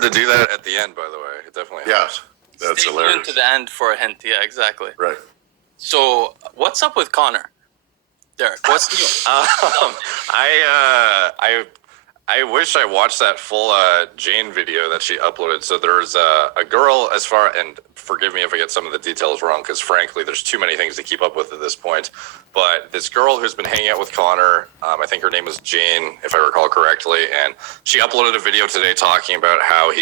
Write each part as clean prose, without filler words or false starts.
remembered to do that at the end, by the way. It definitely helps. That's Stay hilarious. tuned to the end for a hint. Yeah, exactly. Right. So, what's up with Connor? Derek, what's new? I wish I watched that full Jane video that she uploaded. So there's a girl, and forgive me if I get some of the details wrong, because frankly, there's too many things to keep up with at this point. But this girl who's been hanging out with Connor, I think her name was Jane, if I recall correctly, and she uploaded a video today talking about how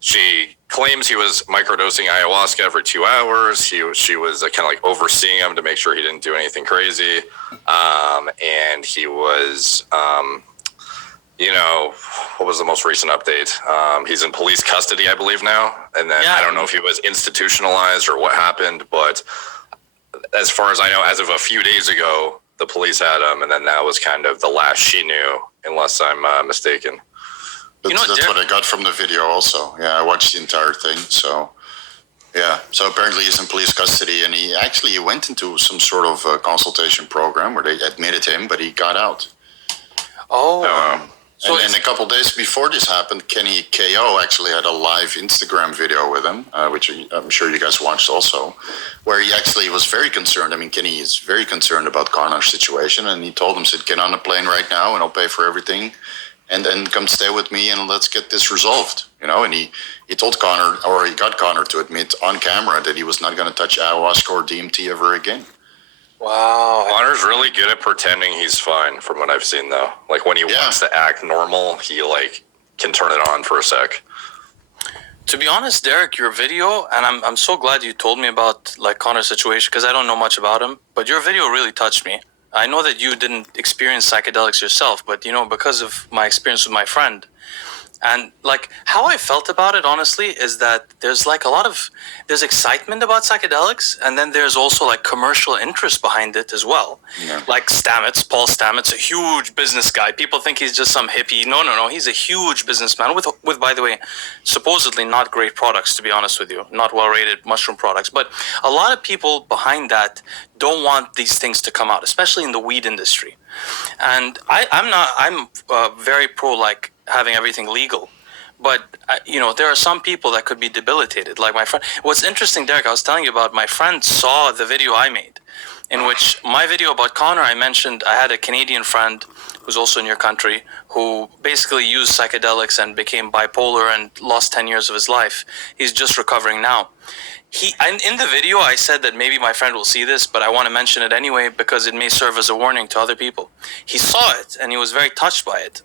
she claims he was microdosing ayahuasca every 2 hours. She was kind of like overseeing him to make sure he didn't do anything crazy. And he was, what was the most recent update? He's in police custody, I believe now. And then I don't know if he was institutionalized or what happened, but as far as I know, as of a few days ago, the police had him. And then that was kind of the last she knew, unless I'm mistaken. That's what I got from the video also. Yeah, I watched the entire thing. So, yeah. So apparently he's in police custody, and he went into some sort of consultation program where they admitted him, but he got out. Oh. And a couple days before this happened, Kenny KO actually had a live Instagram video with him, which I'm sure you guys watched also, where he actually was very concerned. I mean, Kenny is very concerned about Connor's situation, and he told him, said, get on the plane right now and I'll pay for everything. And then come stay with me and let's get this resolved, And he told Connor, or he got Connor to admit on camera that he was not going to touch ayahuasca or DMT ever again. Wow. Connor's really good at pretending he's fine, from what I've seen, though. Like, when he wants to act normal, he, can turn it on for a sec. To be honest, Derek, your video, and I'm so glad you told me about, Connor's situation, because I don't know much about him, but your video really touched me. I know that you didn't experience psychedelics yourself, but, because of my experience with my friend. And, how I felt about it, honestly, is that there's, there's excitement about psychedelics, and then there's also, commercial interest behind it as well. Yeah. Like Stamets, Paul Stamets, a huge business guy. People think he's just some hippie. No. He's a huge businessman with, by the way, supposedly not great products, to be honest with you. Not well-rated mushroom products. But a lot of people behind that don't want these things to come out, especially in the weed industry. And I'm very pro, having everything legal. But, there are some people that could be debilitated, like my friend. What's interesting, Derek, I was telling you about, my friend saw the video I made, in which my video about Connor, I mentioned I had a Canadian friend who's also in your country who basically used psychedelics and became bipolar and lost 10 years of his life. He's just recovering now. In the video, I said that maybe my friend will see this, but I want to mention it anyway because it may serve as a warning to other people. He saw it and he was very touched by it.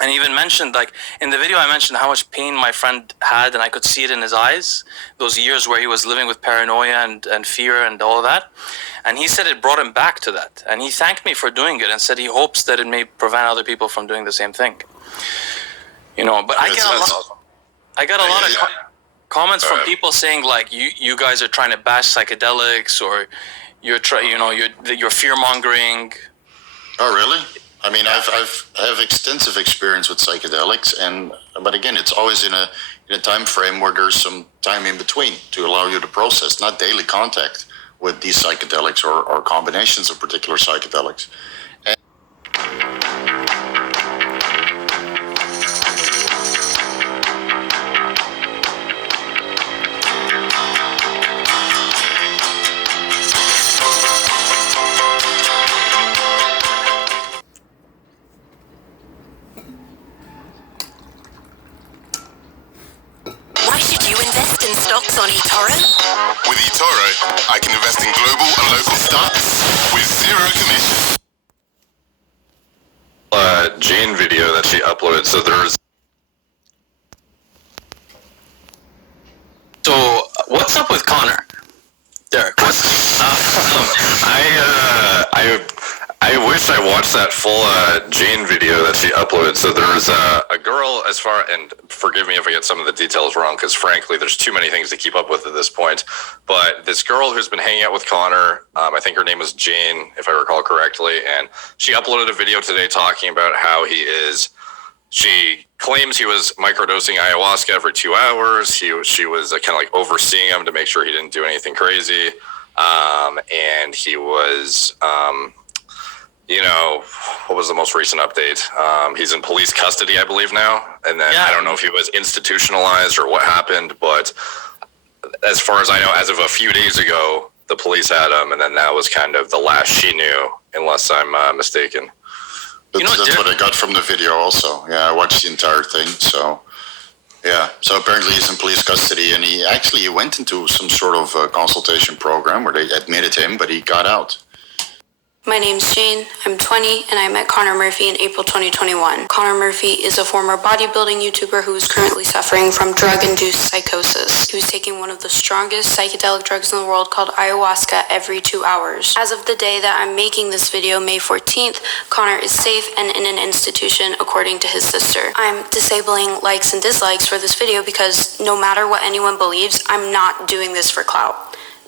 And he even mentioned, in the video, I mentioned how much pain my friend had, and I could see it in his eyes, those years where he was living with paranoia and fear and all of that. And he said it brought him back to that. And he thanked me for doing it and said he hopes that it may prevent other people from doing the same thing. But I got a lot of comments from people saying, you guys are trying to bash psychedelics, or you're fear-mongering. Oh, really? I mean, I have extensive experience with psychedelics, but again, it's always in a time frame where there's some time in between to allow you to process, not daily contact with these psychedelics or combinations of particular psychedelics. Stocks on eToro? With eToro, I can invest in global and local stocks with zero commission. Jane video that she uploaded. So there's. So what's up with Connor? Derek, what's I wish I watched that full Jane video that she uploaded. So there's a girl, and forgive me if I get some of the details wrong, because frankly, there's too many things to keep up with at this point. But this girl who's been hanging out with Connor, I think her name was Jane, if I recall correctly, and she uploaded a video today talking about how she claims he was microdosing ayahuasca every 2 hours. She was kind of overseeing him to make sure he didn't do anything crazy. And he was, what was the most recent update? He's in police custody, I believe now. And then I don't know if he was institutionalized or what happened, but as far as I know, as of a few days ago, the police had him, and then that was kind of the last she knew, unless I'm mistaken. That's what I got from the video also. Yeah, I watched the entire thing, so... Yeah, so apparently he's in police custody, and he went into some sort of consultation program where they admitted him, but he got out. My name's Jane, I'm 20, and I met Connor Murphy in April 2021. Connor Murphy is a former bodybuilding YouTuber who is currently suffering from drug-induced psychosis. He was taking one of the strongest psychedelic drugs in the world called ayahuasca every 2 hours. As of the day that I'm making this video, May 14th, Connor is safe and in an institution according to his sister. I'm disabling likes and dislikes for this video because no matter what anyone believes, I'm not doing this for clout.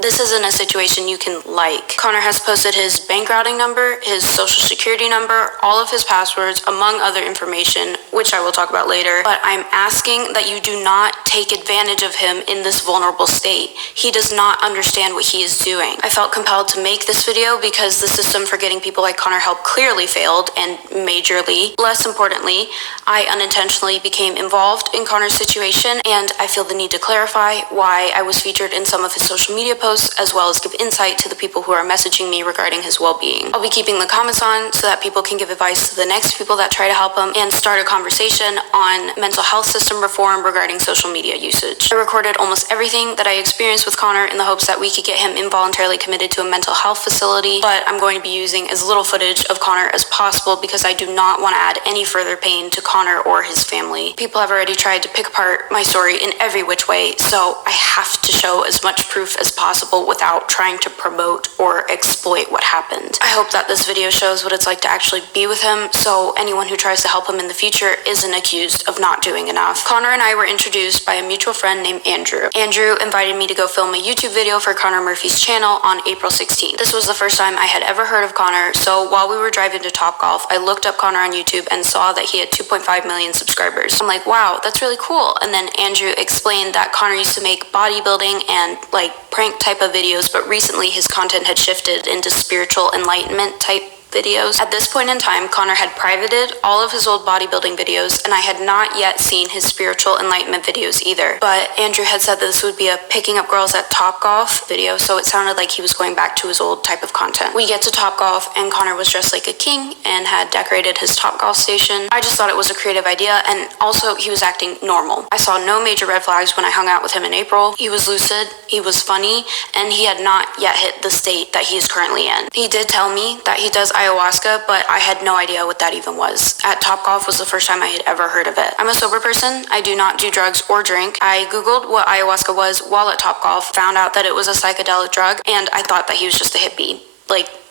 This isn't a situation you can like. Connor has posted his bank routing number, his social security number, all of his passwords, among other information, which I will talk about later. But I'm asking that you do not take advantage of him in this vulnerable state. He does not understand what he is doing. I felt compelled to make this video because the system for getting people like Connor help clearly failed, and majorly. Less importantly, I unintentionally became involved in Connor's situation, and I feel the need to clarify why I was featured in some of his social media posts, as well as give insight to the people who are messaging me regarding his well-being. I'll be keeping the comments on so that people can give advice to the next people that try to help him and start a conversation on mental health system reform regarding social media usage. I recorded almost everything that I experienced with Connor in the hopes that we could get him involuntarily committed to a mental health facility, but I'm going to be using as little footage of Connor as possible because I do not want to add any further pain to Connor or his family. People have already tried to pick apart my story in every which way, so I have to show as much proof as possible without trying to promote or exploit what happened. I hope that this video shows what it's like to actually be with him, so anyone who tries to help him in the future isn't accused of not doing enough. Connor and I were introduced by a mutual friend named Andrew. Andrew invited me to go film a YouTube video for Connor Murphy's channel on April 16th. This was the first time I had ever heard of Connor, so while we were driving to Topgolf, I looked up Connor on YouTube and saw that he had 2.5 million subscribers. I'm like, wow, that's really cool. And then Andrew explained that Connor used to make bodybuilding and prank type of videos, but recently his content had shifted into spiritual enlightenment type videos. At this point in time, Connor had privated all of his old bodybuilding videos, and I had not yet seen his spiritual enlightenment videos either. But Andrew had said that this would be a picking up girls at Topgolf video, so it sounded like he was going back to his old type of content. We get to Topgolf, and Connor was dressed like a king and had decorated his Topgolf station. I just thought it was a creative idea, and also he was acting normal. I saw no major red flags when I hung out with him in April. He was lucid, he was funny, and he had not yet hit the state that he is currently in. He did tell me that he does ayahuasca, but I had no idea what that even was. At Topgolf was the first time I had ever heard of it. I'm a sober person. I do not do drugs or drink. I googled what ayahuasca was while at Topgolf, found out that it was a psychedelic drug, and I thought that he was just a hippie.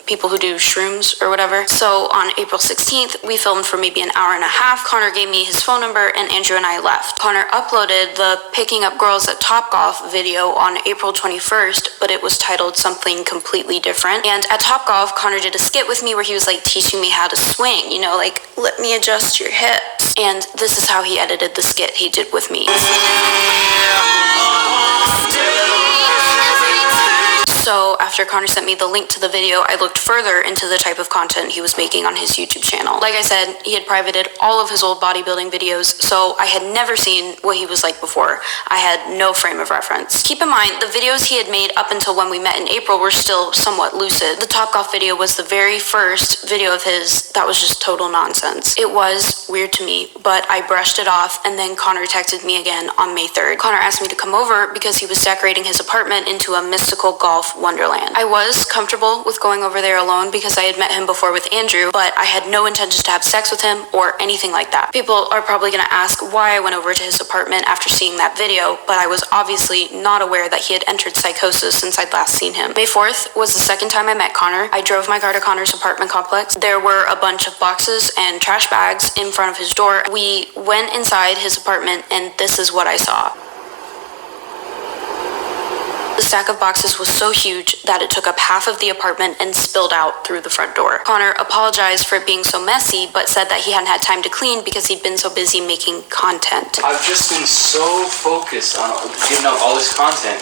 People who do shrooms or whatever. So on April 16th, we filmed for maybe an hour and a half. Connor gave me his phone number, and Andrew and I left. Connor uploaded the Picking Up Girls at Topgolf video on April 21st, but it was titled something completely different. And at Topgolf, Connor did a skit with me where he was teaching me how to swing, let me adjust your hips. And this is how he edited the skit he did with me. So after Connor sent me the link to the video, I looked further into the type of content he was making on his YouTube channel. Like I said, he had privated all of his old bodybuilding videos, so I had never seen what he was like before. I had no frame of reference. Keep in mind, the videos he had made up until when we met in April were still somewhat lucid. The Topgolf video was the very first video of his that was just total nonsense. It was weird to me, but I brushed it off, and then Connor texted me again on May 3rd. Connor asked me to come over because he was decorating his apartment into a mystical golf wonderland. I was comfortable with going over there alone because I had met him before with Andrew, but I had no intentions to have sex with him or anything like that. People are probably going to ask why I went over to his apartment after seeing that video, but I was obviously not aware that he had entered psychosis since I'd last seen him. May 4th was the second time I met Connor. I drove my car to Connor's apartment complex. There were a bunch of boxes and trash bags in front of his door. We went inside his apartment, and this is what I saw. The stack of boxes was so huge that it took up half of the apartment and spilled out through the front door. Connor apologized for it being so messy, but said that he hadn't had time to clean because he'd been so busy making content. I've just been so focused on getting out all this content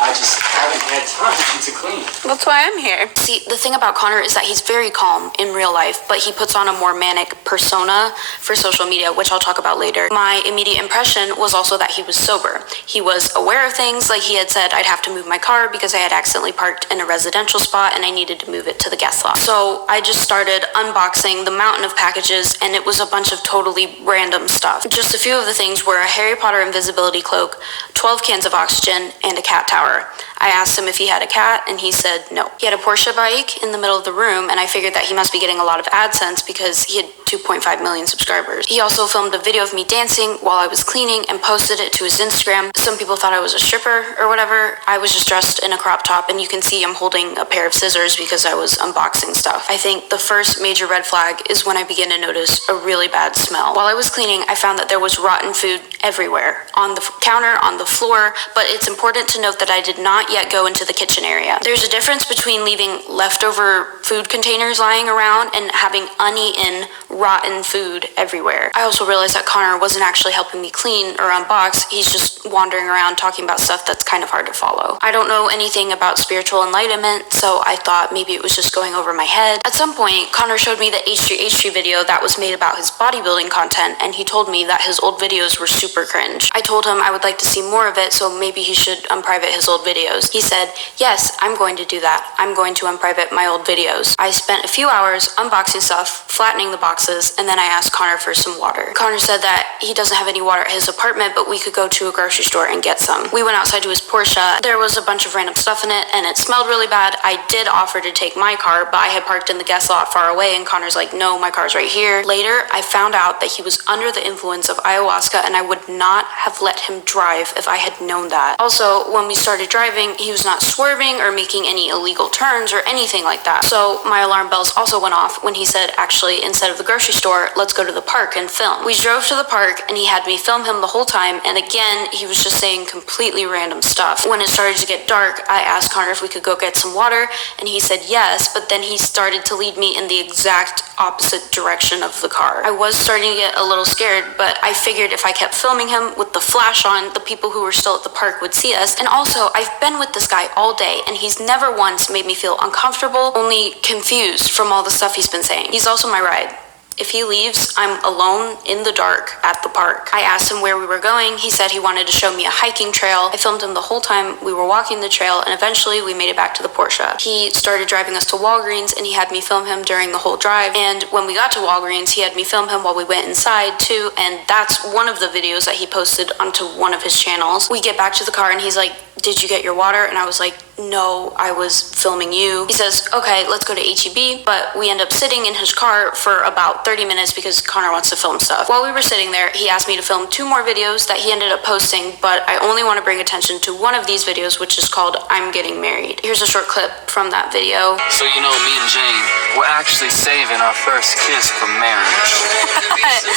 I just haven't had time to clean. That's why I'm here. See, the thing about Connor is that he's very calm in real life, but he puts on a more manic persona for social media, which I'll talk about later. My immediate impression was also that he was sober. He was aware of things, like he had said I'd have to move my car because I had accidentally parked in a residential spot and I needed to move it to the guest lot. So I just started unboxing the mountain of packages, and it was a bunch of totally random stuff. Just a few of the things were a Harry Potter invisibility cloak, 12 cans of oxygen, and a cat tower. I asked him if he had a cat, and he said no. He had a Porsche bike in the middle of the room, and I figured that he must be getting a lot of AdSense because he had 2.5 million subscribers. He also filmed a video of me dancing while I was cleaning and posted it to his Instagram. Some people thought I was a stripper or whatever. I was just dressed in a crop top, and you can see I'm holding a pair of scissors because I was unboxing stuff. I think the first major red flag is when I began to notice a really bad smell. While I was cleaning, I found that there was rotten food everywhere, on the counter, on the floor, but it's important to note that I did not yet go into the kitchen area. There's a difference between leaving leftover food containers lying around and having uneaten, rotten food everywhere. I also realized that Connor wasn't actually helping me clean or unbox. He's just wandering around talking about stuff that's kind of hard to follow. I don't know anything about spiritual enlightenment, so I thought maybe it was just going over my head. At some point, Connor showed me the H3H3 video that was made about his bodybuilding content, and he told me that his old videos were super cringe. I told him I would like to see more of it, so maybe he should unprivate his old videos. He said, yes, I'm going to do that. I'm going to unprivate my old videos. I spent a few hours unboxing stuff, flattening the boxes, and then I asked Connor for some water. Connor said that he doesn't have any water at his apartment, but we could go to a grocery store and get some. We went outside to his Porsche. There was a bunch of random stuff in it, and it smelled really bad. I did offer to take my car, but I had parked in the guest lot far away, and Connor's like, no, my car's right here. Later, I found out that he was under the influence of ayahuasca, and I would not have let him drive if I had known that. Also, when we started driving, he was not swerving or making any illegal turns or anything like that. So my alarm bells also went off when he said, actually, instead of the grocery store, let's go to the park and film. We drove to the park, and he had me film him the whole time, and again, he was just saying completely random stuff. When it started to get dark, I asked Connor if we could go get some water, and he said yes, but then he started to lead me in the exact opposite direction of the car. I was starting to get a little scared, but I figured if I kept filming him with the flash on, the people who were still at the park would see us. And also, I've been with this guy all day, and he's never once made me feel uncomfortable, only confused from all the stuff he's been saying. He's also my ride. If he leaves, I'm alone in the dark at the park. I asked him where we were going. He said he wanted to show me a hiking trail. I filmed him the whole time we were walking the trail, and eventually we made it back to the Porsche. He started driving us to Walgreens, and he had me film him during the whole drive. And when we got to Walgreens, he had me film him while we went inside too, and that's one of the videos that he posted onto one of his channels. We get back to the car, and he's like, did you get your water? And I was like, no, I was filming you. He says, okay, let's go to HEB, but we end up sitting in his car for about 30 minutes because Connor wants to film stuff. While we were sitting there, he asked me to film 2 more videos that he ended up posting, but I only want to bring attention to one of these videos, which is called I'm Getting Married. Here's a short clip from that video. So you know, me and Jane, we're actually saving our first kiss for marriage.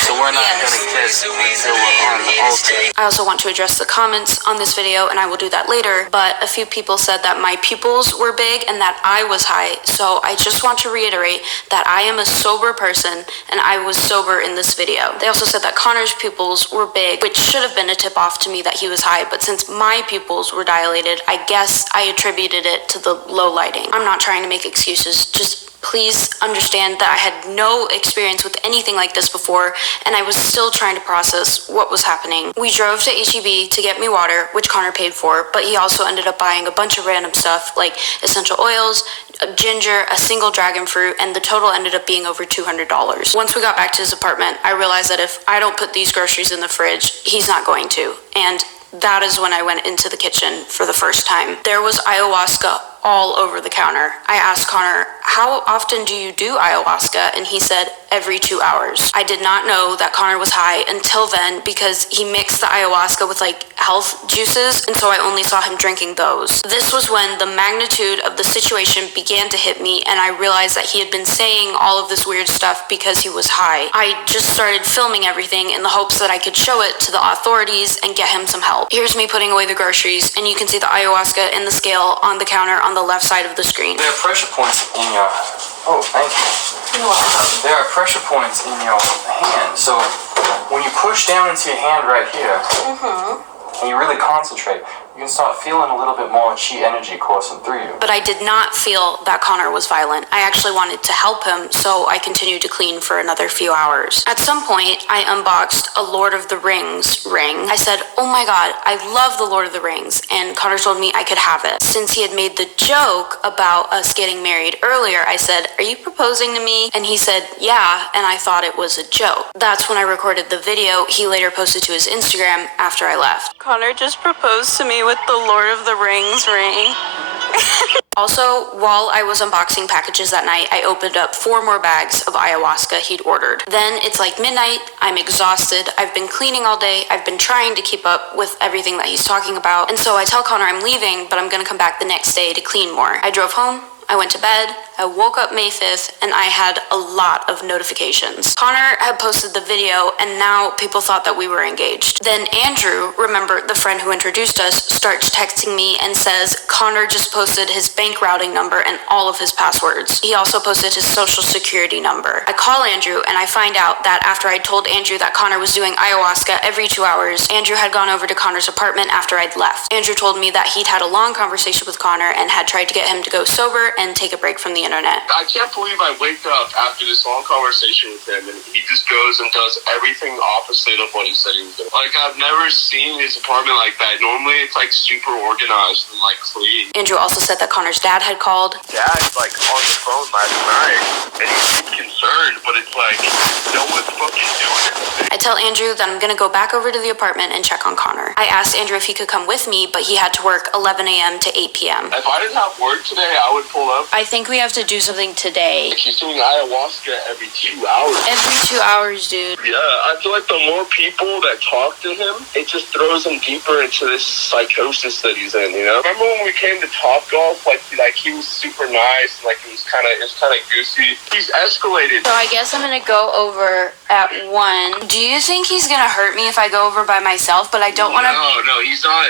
So we're not gonna kiss until we're on the altar. I also want to address the comments on this video, and I will do that later, but a few people said that my pupils were big and that I was high, so I just want to reiterate that I am a sober person, and I was sober in this video. They also said that Connor's pupils were big, which should have been a tip-off to me that he was high, but since my pupils were dilated, I guess I attributed it to the low lighting. I'm not trying to make excuses, just please understand that I had no experience with anything like this before, and I was still trying to process what was happening. We drove to HEB to get me water, which Connor paid for, but he also ended up buying a bunch of random stuff like essential oils, ginger, a single dragon fruit, and the total ended up being over $200. Once we got back to his apartment, I realized that if I don't put these groceries in the fridge, he's not going to. And that is when I went into the kitchen for the first time. There was ayahuasca all over the counter. I asked Connor, how often do you do ayahuasca? And he said, every 2 hours. I did not know that Connor was high until then because he mixed the ayahuasca with like health juices, and so I only saw him drinking those. This was when the magnitude of the situation began to hit me, and I realized that he had been saying all of this weird stuff because he was high. I just started filming everything in the hopes that I could show it to the authorities and get him some help. Here's me putting away the groceries, and you can see the ayahuasca and the scale on the counter on the left side of the screen. There are pressure points in your... Oh, thank you. There are pressure points in your hand. So when you push down into your hand right here, and you really concentrate, you can start feeling a little bit more chi energy coursing through you. But I did not feel that Connor was violent. I actually wanted to help him, so I continued to clean for another few hours. At some point, I unboxed a Lord of the Rings ring. I said, oh my god, I love the Lord of the Rings, and Connor told me I could have it. Since he had made the joke about us getting married earlier, I said, are you proposing to me? And he said, yeah, and I thought it was a joke. That's when I recorded the video he later posted to his Instagram after I left. Connor just proposed to me with the Lord of the Rings ring. Also, while I was unboxing packages that night, I opened up 4 more bags of ayahuasca he'd ordered. Then it's like midnight, I'm exhausted, I've been cleaning all day, I've been trying to keep up with everything that he's talking about, and so I tell Connor I'm leaving, but I'm gonna come back the next day to clean more. I drove home, I went to bed, I woke up May 5th, and I had a lot of notifications. Connor had posted the video, and now people thought that we were engaged. Then Andrew, remember the friend who introduced us, starts texting me and says Connor just posted his bank routing number and all of his passwords. He also posted his social security number. I call Andrew, and I find out that after I told Andrew that Connor was doing ayahuasca every 2 hours, Andrew had gone over to Connor's apartment after I'd left. Andrew told me that he'd had a long conversation with Connor and had tried to get him to go sober and take a break from the internet. I can't believe I wake up after this long conversation with him and he just goes and does everything opposite of what he said he was doing. Like, I've never seen his apartment like that. Normally it's like super organized and like clean. Andrew also said that Connor's dad had called. Dad's like on the phone last night and he seemed concerned, but it's like no one's fucking doing anything. I tell Andrew that I'm gonna go back over to the apartment and check on Connor. I asked Andrew if he could come with me, but he had to work 11 a.m. to 8 p.m. If I didn't have work today, I would pull up. I think we have to do something today. He's doing ayahuasca every 2 hours. Every 2 hours, dude. Yeah, I feel like the more people that talk to him, it just throws him deeper into this psychosis that he's in, you know? Remember when we came to Top Golf? Like he was super nice, like it was kind of goosey. He's escalated. So I guess I'm gonna go over at 1. Do you think he's gonna hurt me if I go over by myself? But I don't wanna... No, he's not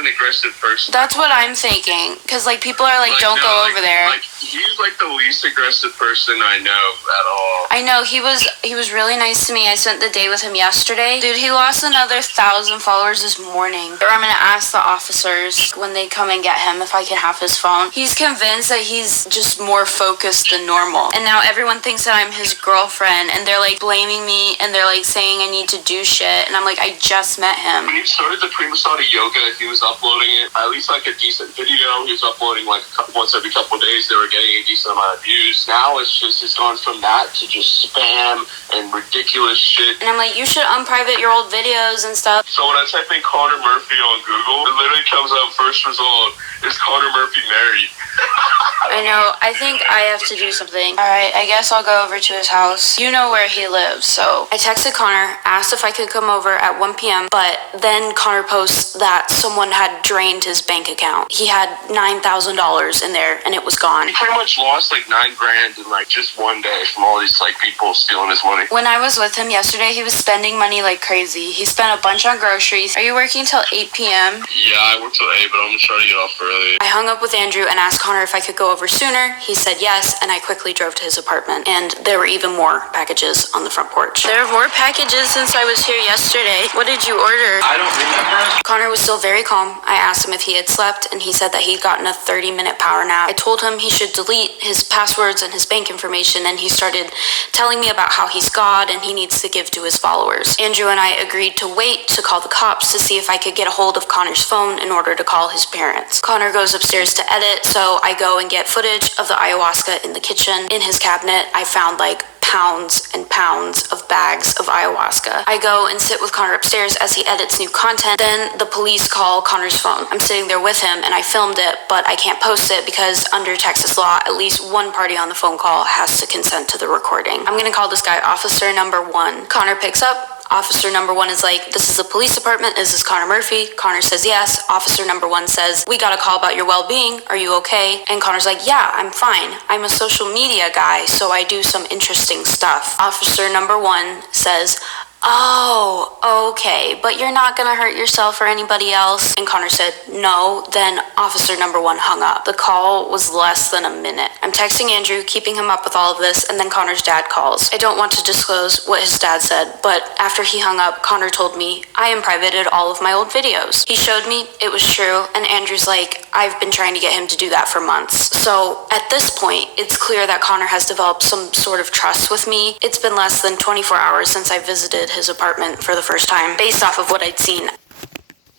an aggressive person. That's what I'm thinking. Cause like people are like don't go over there. Like he's like the least aggressive person I know at all. I know, he was really nice to me. I spent the day with him yesterday. Dude, he lost another 1,000 followers this morning. Or I'm gonna ask the officers when they come and get him if I can have his phone. He's convinced that he's just more focused than normal. And now everyone thinks that I'm his girlfriend and they're like blaming me and they're like saying I need to do shit. And I'm like, I just met him. When he started the Prima Sada Yoga, he was uploading it, at least like a decent video. He was uploading like once every couple of days. They were getting a decent amount of views. Now it's gone from that to just spam and ridiculous shit. And I'm like, you should unprivate your old videos and stuff. So when I type in Connor Murphy on Google, it literally comes up first result is Connor Murphy married. I know. I think I have to do something. Alright, I guess I'll go over to his house. You know where he lives, so... I texted Connor, asked if I could come over at 1 p.m., but then Connor posts that someone had drained his bank account. He had $9,000 in there, and it was gone. He pretty much lost like $9,000 in like just one day from all these like people stealing his money. When I was with him yesterday, he was spending money like crazy. He spent a bunch on groceries. Are you working till 8 p.m.? Yeah, I work till 8, but I'm gonna try to get off early. I hung up with Andrew and asked Connor if I could go over sooner. He said yes, and I quickly drove to his apartment. And there were even more packages on the front porch. There are more packages since I was here yesterday. What did you order? I don't remember. Connor was still very calm. I asked him if he had slept, and he said that he'd gotten a 30-minute power nap. I told him he should delete his passwords and his bank information, and he started telling me about how he's God and he needs to give to his followers. Andrew and I agreed to wait to call the cops to see if I could get a hold of Connor's phone in order to call his parents. Connor goes upstairs to edit, so I go and get footage of the ayahuasca in the kitchen. In his cabinet, I found like pounds and pounds of bags of ayahuasca. I go and sit with Connor upstairs as he edits new content. Then the police call Connor's phone. I'm sitting there with him and I filmed it, but I can't post it because under Texas law, at least one party on the phone call has to consent to the recording. I'm gonna call this guy Officer Number 1. Connor picks up. Officer Number 1 is like, this is the police department. Is this Connor Murphy? Connor says yes. Officer Number 1 says, we got a call about your well-being. Are you okay? And Connor's like, yeah, I'm fine. I'm a social media guy, so I do some interesting stuff. Officer Number 1 says, Oh, okay, but you're not gonna hurt yourself or anybody else? And Connor said, no. Then officer number 1 hung up. The call was less than a minute. I'm texting Andrew, keeping him up with all of this, and then Connor's dad calls. I don't want to disclose what his dad said, but after he hung up, Connor told me, I unprivated all of my old videos. He showed me it was true, and Andrew's like, I've been trying to get him to do that for months. So at this point, it's clear that Connor has developed some sort of trust with me. It's been less than 24 hours since I visited his apartment for the first time, based off of what I'd seen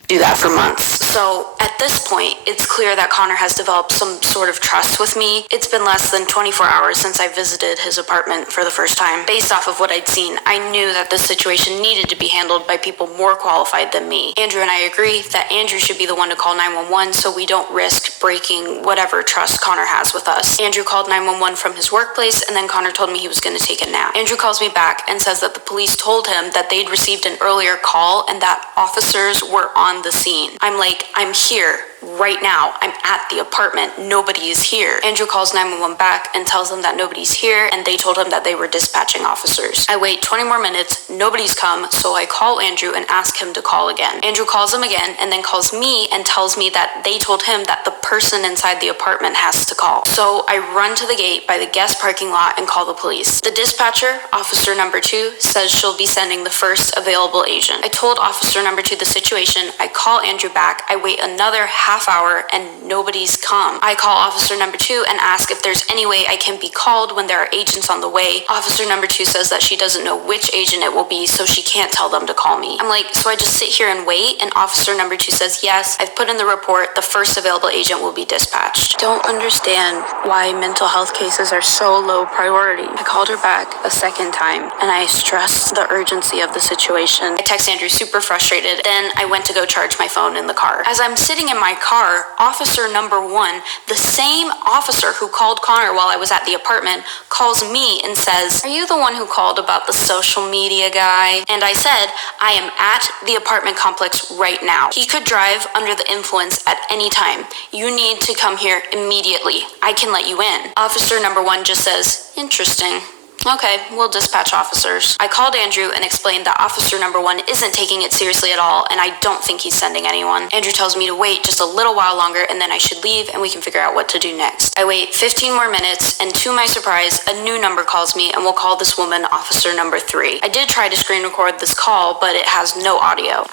do that for months. So at this point, it's clear that Connor has developed some sort of trust with me. It's been less than 24 hours since I visited his apartment for the first time. Based off of what I'd seen, I knew that this situation needed to be handled by people more qualified than me. Andrew and I agree that Andrew should be the one to call 911 so we don't risk breaking whatever trust Connor has with us. Andrew called 911 from his workplace, and then Connor told me he was going to take a nap. Andrew calls me back and says that the police told him that they'd received an earlier call and that officers were on the scene. I'm like, I'm here right now. I'm at the apartment. Nobody is here. Andrew calls 911 back and tells them that nobody's here, and they told him that they were dispatching officers. I wait 20 more minutes. Nobody's come, so I call Andrew and ask him to call again. Andrew calls him again and then calls me and tells me that they told him that the person inside the apartment has to call. So I run to the gate by the guest parking lot and call the police. The dispatcher, officer number 2, says she'll be sending the first available agent. I told officer number 2 the situation. I call Andrew back. I wait another half hour and nobody's come. I call officer number 2 and ask if there's any way I can be called when there are agents on the way. Officer number 2 says that she doesn't know which agent it will be, so she can't tell them to call me. I'm like, so I just sit here and wait? And officer number 2 says, yes, I've put in the report. The first available agent will be dispatched. Don't understand why mental health cases are so low priority. I called her back a second time and I stressed the urgency of the situation. I text Andrew super frustrated. Then I went to go charge my phone in the car. As I'm sitting in my car, officer number 1, the same officer who called Connor while I was at the apartment, calls me and says, are you the one who called about the social media guy? And I said, I am at the apartment complex right now. He could drive under the influence at any time. You need to come here immediately. I can let you in. Officer number 1 just says, interesting. Okay, we'll dispatch officers. I called Andrew and explained that officer number 1 isn't taking it seriously at all, and I don't think he's sending anyone. Andrew tells me to wait just a little while longer, and then I should leave, and we can figure out what to do next. I wait 15 more minutes, and to my surprise, a new number calls me, and we'll call this woman officer number 3. I did try to screen record this call, but it has no audio.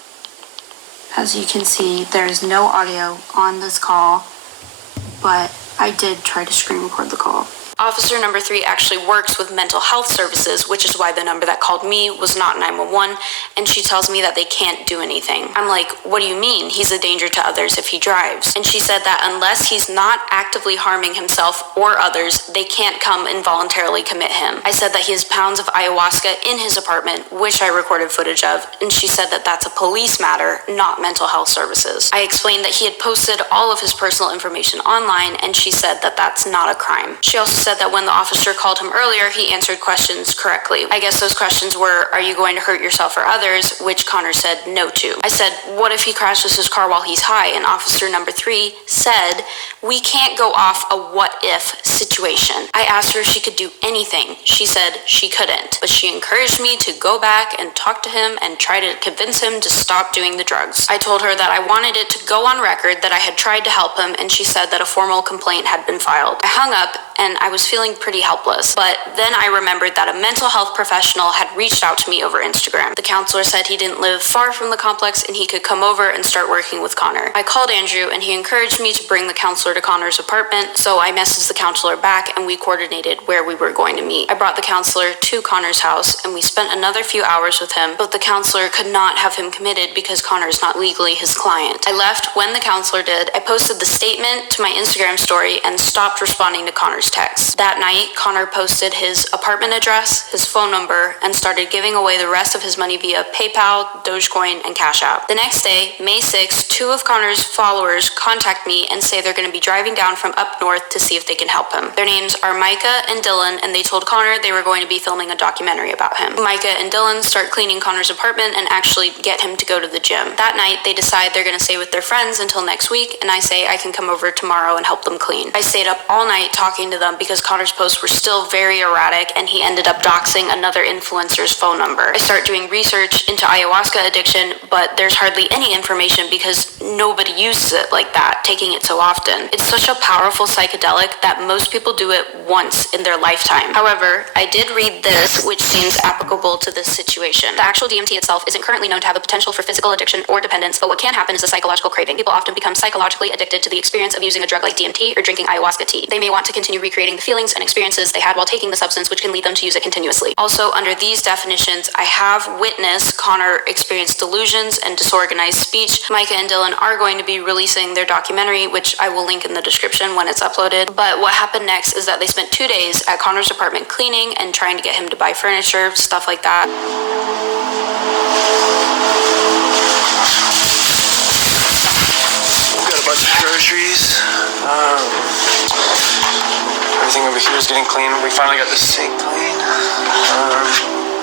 As you can see, there's no audio on this call, but I did try to screen record the call. Officer number 3 actually works with mental health services, which is why the number that called me was not 911, and she tells me that they can't do anything. I'm like, what do you mean? He's a danger to others if he drives. And she said that unless he's not actively harming himself or others, they can't come and voluntarily commit him. I said that he has pounds of ayahuasca in his apartment, which I recorded footage of, and she said that that's a police matter, not mental health services. I explained that he had posted all of his personal information online, and she said that that's not a crime. She also said that when the officer called him earlier, he answered questions correctly. I guess those questions were, are you going to hurt yourself or others? Which Connor said no to. I said, what if he crashes his car while he's high? And officer number 3 said, we can't go off a what if situation. I asked her if she could do anything. She said she couldn't, but she encouraged me to go back and talk to him and try to convince him to stop doing the drugs. I told her that I wanted it to go on record that I had tried to help him, and she said that a formal complaint had been filed. I hung up and I was feeling pretty helpless, but then I remembered that a mental health professional had reached out to me over Instagram. The counselor said he didn't live far from the complex and he could come over and start working with Connor. I called Andrew and he encouraged me to bring the counselor to Connor's apartment, so I messaged the counselor back and we coordinated where we were going to meet. I brought the counselor to Connor's house and we spent another few hours with him, but the counselor could not have him committed because Connor is not legally his client. I left when the counselor did. I posted the statement to my Instagram story and stopped responding to Connor's texts. That night, Connor posted his apartment address, his phone number, and started giving away the rest of his money via PayPal, Dogecoin, and Cash App. The next day, May 6th, 2 of Connor's followers contact me and say they're going to be driving down from up north to see if they can help him. Their names are Micah and Dylan, and they told Connor they were going to be filming a documentary about him. Micah and Dylan start cleaning Connor's apartment and actually get him to go to the gym. That night, they decide they're going to stay with their friends until next week, and I say I can come over tomorrow and help them clean. I stayed up all night talking to them because because Connor's posts were still very erratic and he ended up doxing another influencer's phone number. I start doing research into ayahuasca addiction, but there's hardly any information because nobody uses it like that, taking it so often. It's such a powerful psychedelic that most people do it once in their lifetime. However, I did read this, which seems applicable to this situation. The actual DMT itself isn't currently known to have the potential for physical addiction or dependence, but what can happen is a psychological craving. People often become psychologically addicted to the experience of using a drug like DMT or drinking ayahuasca tea. They may want to continue recreating the feelings and experiences they had while taking the substance, which can lead them to use it continuously. Also, under these definitions, I have witnessed Connor experience delusions and disorganized speech. Micah and Dylan are going to be releasing their documentary, which I will link in the description when it's uploaded. But what happened next is that they spent 2 days at Connor's apartment cleaning and trying to get him to buy furniture, stuff like that. Got a bunch of groceries. Everything over here is getting clean. We finally got the sink clean.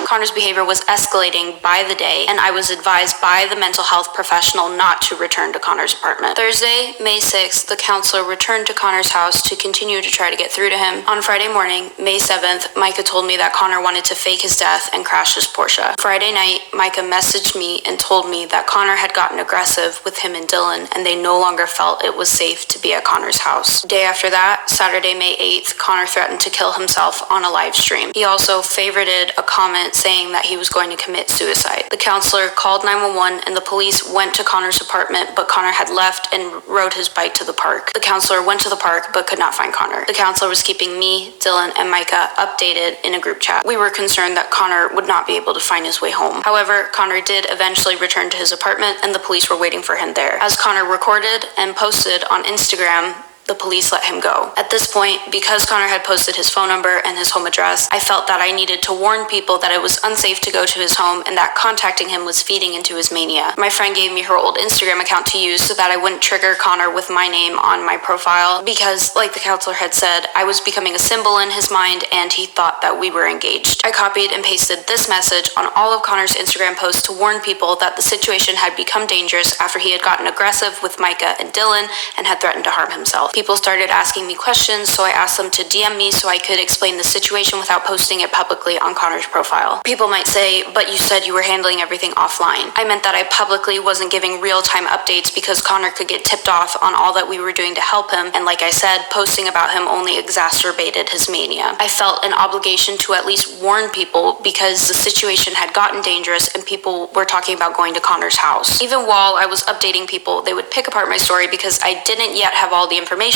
Connor's behavior was escalating by the day, and I was advised by the mental health professional not to return to Connor's apartment. Thursday, May 6th, the counselor returned to Connor's house to continue to try to get through to him. On Friday morning, May 7th, Micah told me that Connor wanted to fake his death and crash his Porsche. Friday night, Micah messaged me and told me that Connor had gotten aggressive with him and Dylan, and they no longer felt it was safe to be at Connor's house. Day after that, Saturday, May 8th, Connor threatened to kill himself on a live stream. He also favorited a comment saying that he was going to commit suicide. The counselor called 911 and the police went to Connor's apartment, but Connor had left and rode his bike to the park. The counselor went to the park but could not find Connor. The counselor was keeping me, Dylan, and Micah updated in a group chat. We were concerned that Connor would not be able to find his way home. However, Connor did eventually return to his apartment and the police were waiting for him there. As Connor recorded and posted on Instagram, the police let him go. At this point, because Connor had posted his phone number and his home address, I felt that I needed to warn people that it was unsafe to go to his home and that contacting him was feeding into his mania. My friend gave me her old Instagram account to use so that I wouldn't trigger Connor with my name on my profile because, like the counselor had said, I was becoming a symbol in his mind and he thought that we were engaged. I copied and pasted this message on all of Connor's Instagram posts to warn people that the situation had become dangerous after he had gotten aggressive with Micah and Dylan and had threatened to harm himself. People started asking me questions, so I asked them to DM me so I could explain the situation without posting it publicly on Connor's profile. People might say, but you said you were handling everything offline. I meant that I publicly wasn't giving real-time updates because Connor could get tipped off on all that we were doing to help him, and like I said, posting about him only exacerbated his mania. I felt an obligation to at least warn people because the situation had gotten dangerous and people were talking about going to Connor's house. Even while I was updating people, they would pick apart my story because I didn't yet have all the information,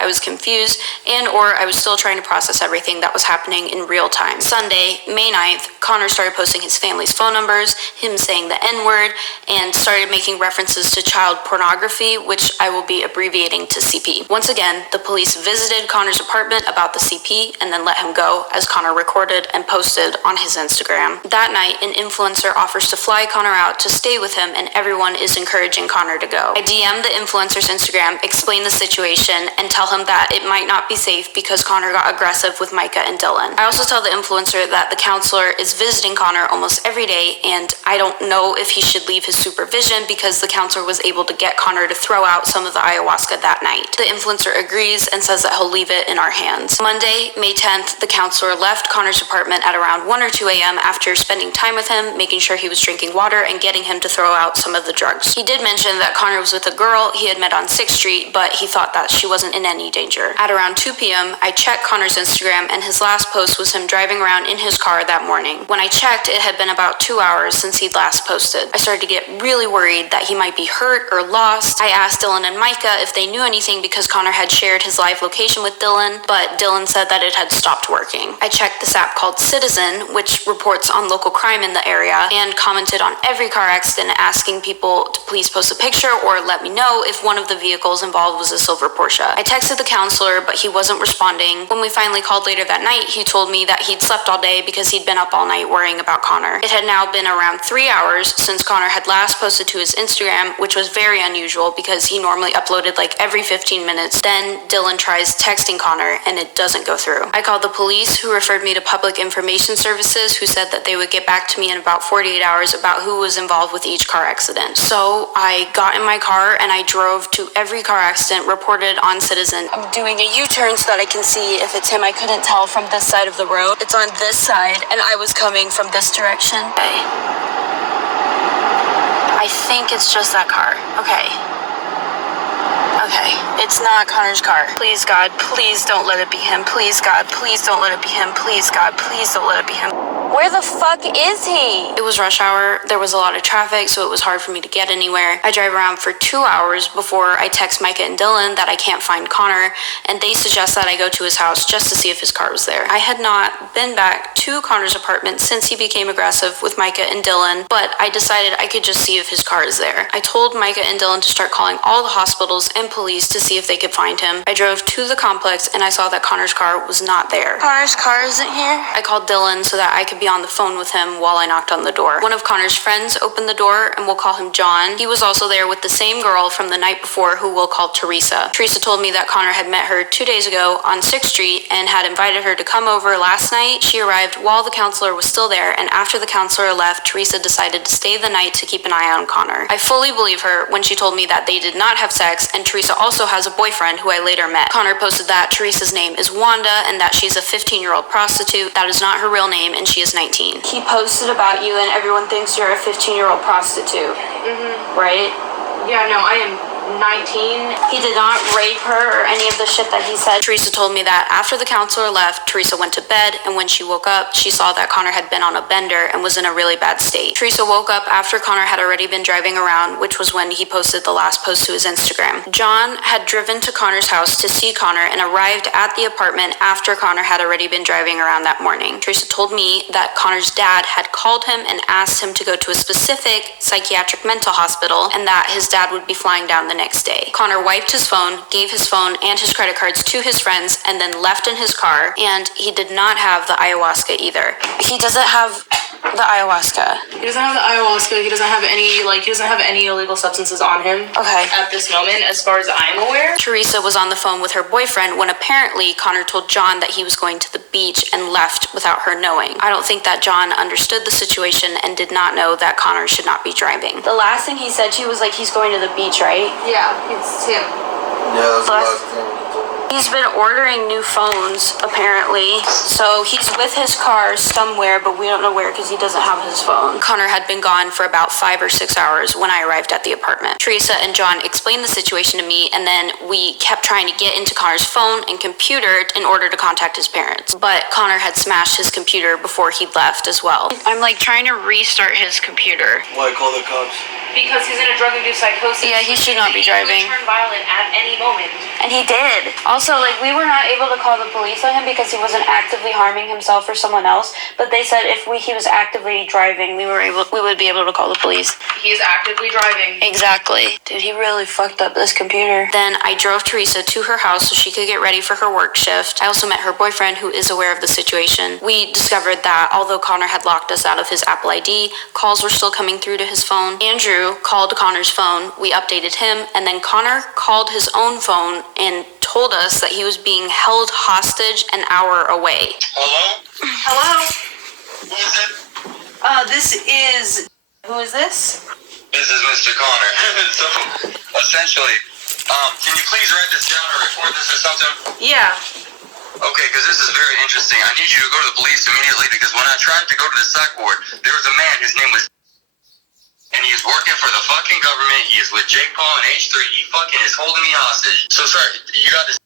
I was confused, and or I was still trying to process everything that was happening in real time. Sunday, May 9th, Connor started posting his family's phone numbers, him saying the N-word, and started making references to child pornography, which I will be abbreviating to CP. Once again, the police visited Connor's apartment about the CP and then let him go, as Connor recorded and posted on his Instagram. That night, an influencer offers to fly Connor out to stay with him, and everyone is encouraging Connor to go. I DM the influencer's Instagram, explain the situation, and tell him that it might not be safe because Connor got aggressive with Micah and Dylan. I also tell the influencer that the counselor is visiting Connor almost every day, and I don't know if he should leave his supervision because the counselor was able to get Connor to throw out some of the ayahuasca that night. The influencer agrees and says that he'll leave it in our hands. Monday, May 10th, the counselor left Connor's apartment at around 1 or 2 a.m. after spending time with him, making sure he was drinking water and getting him to throw out some of the drugs. He did mention that Connor was with a girl he had met on 6th Street, but he thought that she wasn't in any danger. At around 2 p.m., I checked Connor's Instagram, and his last post was him driving around in his car that morning. When I checked, it had been about 2 hours since he'd last posted. I started to get really worried that he might be hurt or lost. I asked Dylan and Micah if they knew anything because Connor had shared his live location with Dylan, but Dylan said that it had stopped working. I checked this app called Citizen, which reports on local crime in the area, and commented on every car accident asking people to please post a picture or let me know if one of the vehicles involved was a silver Porsche. I texted the counselor, but he wasn't responding. When we finally called later that night, he told me that he'd slept all day because he'd been up all night worrying about Connor. It had now been around 3 hours since Connor had last posted to his Instagram, which was very unusual because he normally uploaded like every 15 minutes. Then Dylan tries texting Connor and it doesn't go through. I called the police, who referred me to Public Information Services, who said that they would get back to me in about 48 hours about who was involved with each car accident. So I got in my car and I drove to every car accident reported reported on Citizen. I'm doing a U-turn so that I can see if it's him. I couldn't tell from this side of the road. It's on this side, and I was coming from this direction. Okay. I think it's just that car. Okay. Okay, it's not Connor's car. Please, God, please don't let it be him. Please, God, please don't let it be him. Please, God, please don't let it be him. Where the fuck is he? It was rush hour. There was a lot of traffic, so it was hard for me to get anywhere. I drive around for 2 hours before I text Micah and Dylan that I can't find Connor, and they suggest that I go to his house just to see if his car was there. I had not been back to Connor's apartment since he became aggressive with Micah and Dylan, but I decided I could just see if his car is there. I told Micah and Dylan to start calling all the hospitals and police to see if they could find him. I drove to the complex and I saw that Connor's car was not there. Connor's car isn't here? I called Dylan so that I could be on the phone with him while I knocked on the door. One of Connor's friends opened the door, and we'll call him John. He was also there with the same girl from the night before who we'll call Teresa. Teresa told me that Connor had met her 2 days ago on 6th Street and had invited her to come over last night. She arrived while the counselor was still there, and after the counselor left, Teresa decided to stay the night to keep an eye on Connor. I fully believe her when she told me that they did not have sex, and Teresa also has a boyfriend who I later met. Connor posted that Teresa's name is Wanda and that she's a 15-year-old prostitute. That is not her real name, and she is 19. He posted about you and everyone thinks you're a 15-year-old prostitute. Right? Yeah, no, I am 19. He did not rape her or any of the shit that he said. Teresa told me that after the counselor left, Teresa went to bed, and when she woke up, she saw that Connor had been on a bender and was in a really bad state. Teresa woke up after Connor had already been driving around, which was when he posted the last post to his Instagram. John had driven to Connor's house to see Connor and arrived at the apartment after Connor had already been driving around that morning. Teresa told me that Connor's dad had called him and asked him to go to a specific psychiatric mental hospital and that his dad would be flying down the next day. Connor wiped his phone, gave his phone and his credit cards to his friends, and then left in his car, and he did not have the ayahuasca either. He doesn't have the ayahuasca. He doesn't have the ayahuasca. He doesn't have any illegal substances on him. Okay. At this moment, as far as I'm aware. Teresa was on the phone with her boyfriend when apparently Connor told John that he was going to the beach and left without her knowing. I don't think that John understood the situation and did not know that Connor should not be driving. The last thing he said, she was like, he's going to the beach, right? Yeah, it's him. Yeah, that's the last thing. He's been ordering new phones, apparently. So he's with his car somewhere, but we don't know where because he doesn't have his phone. Connor had been gone for about 5 or 6 hours when I arrived at the apartment. Teresa and John explained the situation to me, and then we kept trying to get into Connor's phone and computer in order to contact his parents. But Connor had smashed his computer before he left as well. I'm like trying to restart his computer. Why call the cops? Because he's in a drug-induced psychosis. Yeah, he should not be driving. He could turn violent at any moment. And he did. Also, we were not able to call the police on him because he wasn't actively harming himself or someone else. But they said if he was actively driving, we would be able to call the police. He's actively driving. Exactly. Dude, he really fucked up this computer. Then I drove Teresa to her house so she could get ready for her work shift. I also met her boyfriend, who is aware of the situation. We discovered that although Connor had locked us out of his Apple ID, calls were still coming through to his phone. Andrew called Connor's phone. We updated him, and then Connor called his own phone and told us that he was being held hostage an hour away. Hello? Hello? Who is it? Who is this? This is Mr. Connor. So, essentially, can you please write this down or record this or something? Yeah. Okay, because this is very interesting. I need you to go to the police immediately because when I tried to go to the psych ward, there was a man, his name was, and he is working for the fucking government. He is with Jake Paul and H3. He fucking is holding me hostage. So sorry, you got this.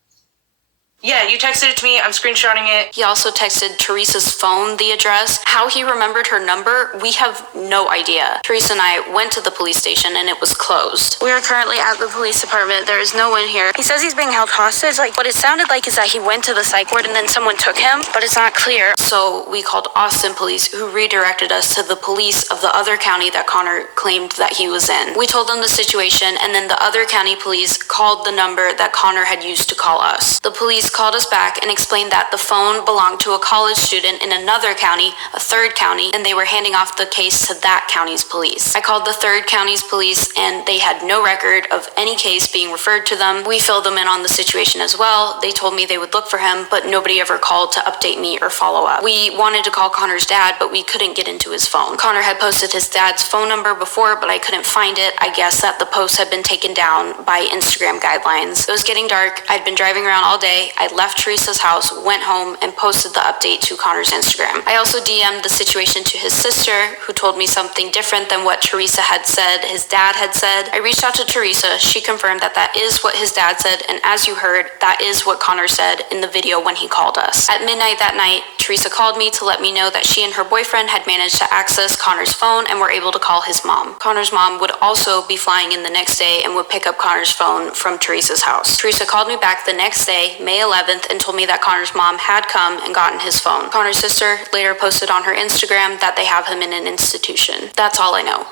Yeah, you texted it to me. I'm screenshotting it. He also texted Teresa's phone the address. How he remembered her number, we have no idea. Teresa and I went to the police station and it was closed. We are currently at the police department. There is no one here. He says he's being held hostage. What it sounded like is that he went to the psych ward and then someone took him, but it's not clear. So we called Austin police, who redirected us to the police of the other county that Connor claimed that he was in. We told them the situation, and then the other county police called the number that Connor had used to call us. The police called us back and explained that the phone belonged to a college student in another county, a third county, and they were handing off the case to that county's police. I called the third county's police and they had no record of any case being referred to them. We filled them in on the situation as well. They told me they would look for him, but nobody ever called to update me or follow up. We wanted to call Connor's dad, but we couldn't get into his phone. Connor had posted his dad's phone number before, but I couldn't find it. I guess that the post had been taken down by Instagram guidelines. It was getting dark. I'd been driving around all day. I left Teresa's house, went home, and posted the update to Connor's Instagram. I also DM'd the situation to his sister, who told me something different than what Teresa had said his dad had said. I reached out to Teresa. She confirmed that that is what his dad said, and as you heard, that is what Connor said in the video when he called us. At midnight that night, Teresa called me to let me know that she and her boyfriend had managed to access Connor's phone and were able to call his mom. Connor's mom would also be flying in the next day and would pick up Connor's phone from Teresa's house. Teresa called me back the next day, May 11th, and told me that Connor's mom had come and gotten his phone. Connor's sister later posted on her Instagram that they have him in an institution. That's all I know.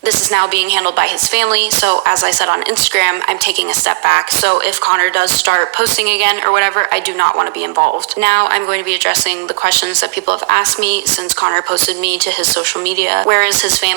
This is now being handled by his family, so as I said on Instagram, I'm taking a step back. So if Connor does start posting again or whatever, I do not want to be involved. Now I'm going to be addressing the questions that people have asked me since Connor posted me to his social media. Where is his family?